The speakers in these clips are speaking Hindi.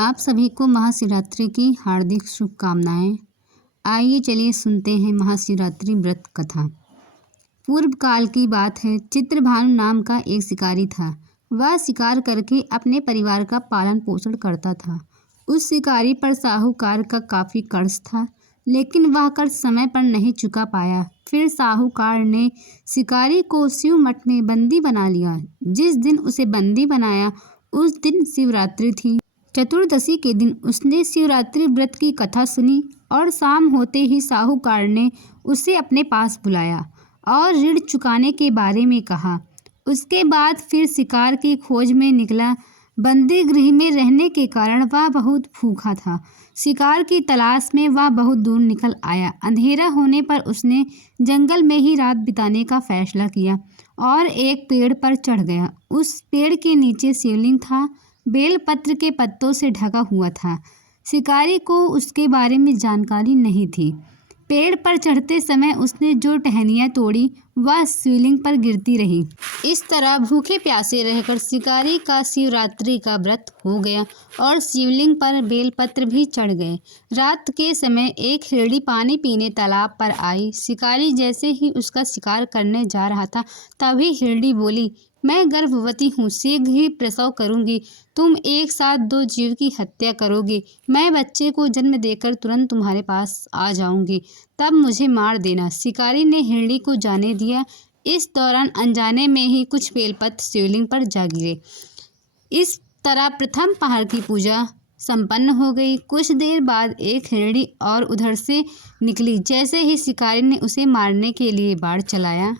आप सभी को महाशिवरात्रि की हार्दिक शुभकामनाएं। आइए चलिए सुनते हैं महाशिवरात्रि व्रत कथा। पूर्व काल की बात है। चित्रभानु नाम का एक शिकारी था। वह शिकार करके अपने परिवार का पालन पोषण करता था। उस शिकारी पर साहूकार का काफ़ी कर्ज था, लेकिन वह कर्ज समय पर नहीं चुका पाया। फिर साहूकार ने शिकारी को शिव मठ में बंदी बना लिया। जिस दिन उसे बंदी बनाया उस दिन शिवरात्रि थी। चतुर्दशी के दिन उसने शिवरात्रि व्रत की कथा सुनी और शाम होते ही साहूकार ने उसे अपने पास बुलाया और ऋण चुकाने के बारे में कहा। उसके बाद फिर शिकार की खोज में निकला। बंदी गृह में रहने के कारण वह बहुत भूखा था। शिकार की तलाश में वह बहुत दूर निकल आया। अंधेरा होने पर उसने जंगल में ही रात बिताने का फैसला किया और एक पेड़ पर चढ़ गया। उस पेड़ के नीचे शिवलिंग था, बेलपत्र के पत्तों से ढका हुआ था। शिकारी को उसके बारे में जानकारी नहीं थी। पेड़ पर चढ़ते समय उसने जो टहनियाँ तोड़ी वह शिवलिंग पर गिरती रही। इस तरह भूखे प्यासे रहकर शिकारी का शिवरात्रि का व्रत हो गया और शिवलिंग पर बेलपत्र भी चढ़ गए। रात के समय एक हिरणी पानी पीने तालाब पर आई। शिकारी जैसे ही उसका शिकार करने जा रहा था, तभी हिरणी बोली, मैं गर्भवती हूँ, शीघ्र ही प्रसव करूँगी। तुम एक साथ दो जीव की हत्या करोगे। मैं बच्चे को जन्म देकर तुरंत तुम्हारे पास आ जाऊँगी, तब मुझे मार देना। शिकारी ने हिरणी को जाने दिया। इस दौरान अनजाने में ही कुछ बेलपत्र शिवलिंग पर जा गिरे। इस तरह प्रथम पहर की पूजा संपन्न हो गई। कुछ देर बाद एक हिरणी और उधर से निकली। जैसे ही शिकारी ने उसे मारने के लिए बाण चलाया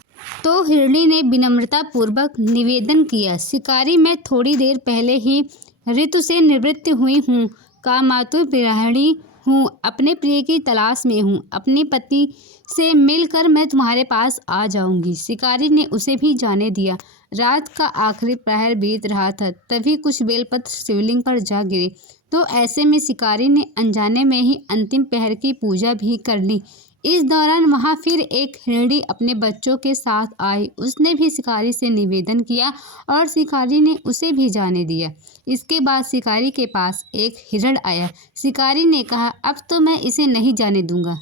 तो हिरणी ने विनम्रता पूर्वक निवेदन किया, शिकारी, मैं थोड़ी देर पहले ही ऋतु से निवृत्त हुई हूँ, कामातुर गृहिणी हूँ, अपने प्रिय की तलाश में हूँ। अपने पति से मिलकर मैं तुम्हारे पास आ जाऊंगी। शिकारी ने उसे भी जाने दिया। रात का आखिरी प्रहर बीत रहा था, तभी कुछ बेलपत्र शिवलिंग पर जा गिरे। तो ऐसे में शिकारी ने अनजाने में ही अंतिम पहर की पूजा भी कर ली। इस दौरान वहां फिर एक हिरणी अपने बच्चों के साथ आई। उसने भी शिकारी से निवेदन किया और शिकारी ने उसे भी जाने दिया। इसके बाद शिकारी के पास एक हिरण आया। शिकारी ने कहा, अब तो मैं इसे नहीं जाने दूंगा,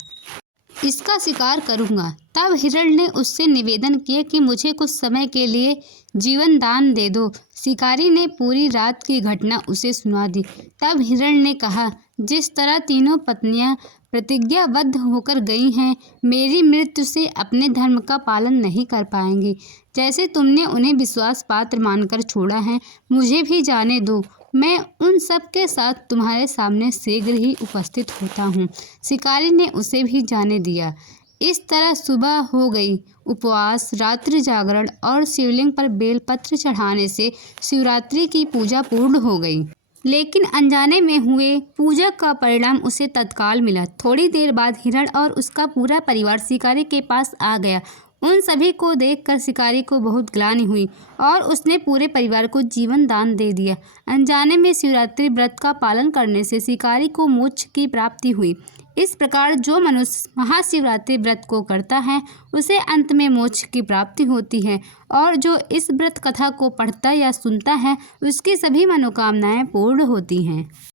इसका शिकार करूंगा। तब हिरण ने उससे निवेदन किया कि मुझे कुछ समय के लिए जीवन दान दे दो। शिकारी ने पूरी रात की घटना उसे सुना दी। तब हिरण ने कहा, जिस तरह तीनों पत्नियां प्रतिज्ञाबद्ध होकर गई हैं, मेरी मृत्यु से अपने धर्म का पालन नहीं कर पाएंगी। जैसे तुमने उन्हें विश्वास पात्र मानकर छोड़ा है, मुझे भी जाने दो। मैं उन सब के साथ तुम्हारे सामने शीघ्र ही उपस्थित होता हूँ। शिकारी ने उसे भी जाने दिया। इस तरह सुबह हो गई। उपवास, रात्रि जागरण और शिवलिंग पर बेलपत्र चढ़ाने से शिवरात्रि की पूजा पूर्ण हो गई। लेकिन अनजाने में हुए पूजा का परिणाम उसे तत्काल मिला। थोड़ी देर बाद हिरण और उसका पूरा परिवार शिकारी के पास आ गया। उन सभी को देखकर शिकारी को बहुत ग्लानि हुई और उसने पूरे परिवार को जीवन दान दे दिया। अनजाने में शिवरात्रि व्रत का पालन करने से शिकारी को मोक्ष की प्राप्ति हुई। इस प्रकार जो मनुष्य महाशिवरात्रि व्रत को करता है उसे अंत में मोक्ष की प्राप्ति होती है और जो इस व्रत कथा को पढ़ता या सुनता है उसकी सभी मनोकामनाएं पूर्ण होती हैं।